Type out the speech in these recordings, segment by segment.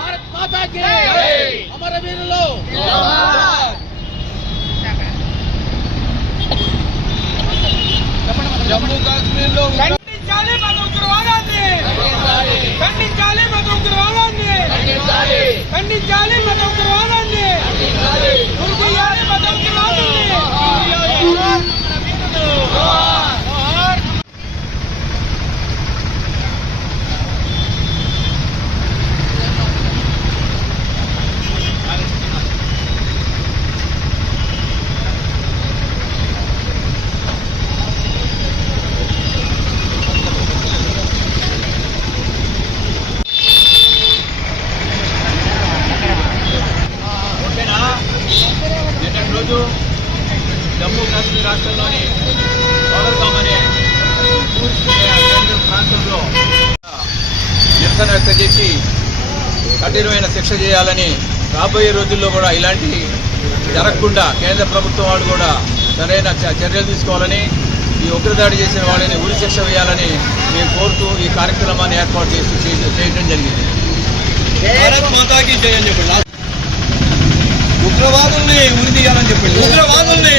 భారత్ మాతాకి అమరవీరులు జమ్మూ కాశ్మీర్లో ఉగ్రవాదాన్ని! ఖండించాలి! జమ్మూ కాశ్మీర్ రాష్ట్రంలోని పహల్గామ్ అనే ప్రాంతంలో నిరసన వ్యక్తం చేసి కఠినమైన శిక్ష చేయాలని రాబోయే రోజుల్లో కూడా ఇలాంటి జరగకుండా కేంద్ర ప్రభుత్వం వాళ్ళు కూడా సరైన చర్యలు తీసుకోవాలని ఈ ఉగ్రదాడి చేసిన వాళ్ళని ఉరి శిక్ష వేయాలని మేము కోరుతూ ఈ కార్యక్రమాన్ని ఏర్పాటు చేసి చేయ- చేయడం జరిగింది. ఉగ్రవాదుల్ని ఉరి తీయాలని చెప్పండి ఉగ్రవాదుల్ని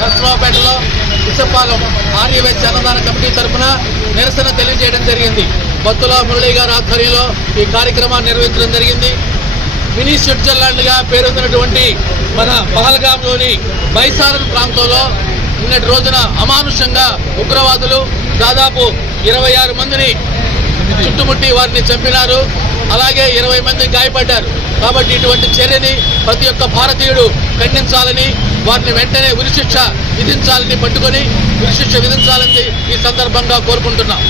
నర్సరావుపేటలో విషపాలెం ఆర్యవైశ్య అన్నదాన కమిటీ తరఫున నిరసన తెలియజేయడం జరిగింది. బత్తుల మురళి గారి ఆధ్వర్యంలో ఈ కార్యక్రమాన్ని నిర్వహించడం జరిగింది. మినీ స్విట్జర్లాండ్గా పేరొందినటువంటి మన పహల్గామ్లోని బైసారన్ ప్రాంతంలో నిన్నటి రోజున అమానుషంగా ఉగ్రవాదులు దాదాపు ఇరవై ఆరు మందిని చుట్టుముట్టి వారిని చంపినారు. అలాగే ఇరవై మంది గాయపడ్డారు. కాబట్టి ఇటువంటి చర్యని ప్రతి ఒక్క భారతీయుడు ఖండించాలని వారిని వెంటనే ఉరిశిక్ష విధించాలని పట్టుకొని ఉరిశిక్ష విధించాలని ఈ సందర్భంగా కోరుకుంటున్నాం.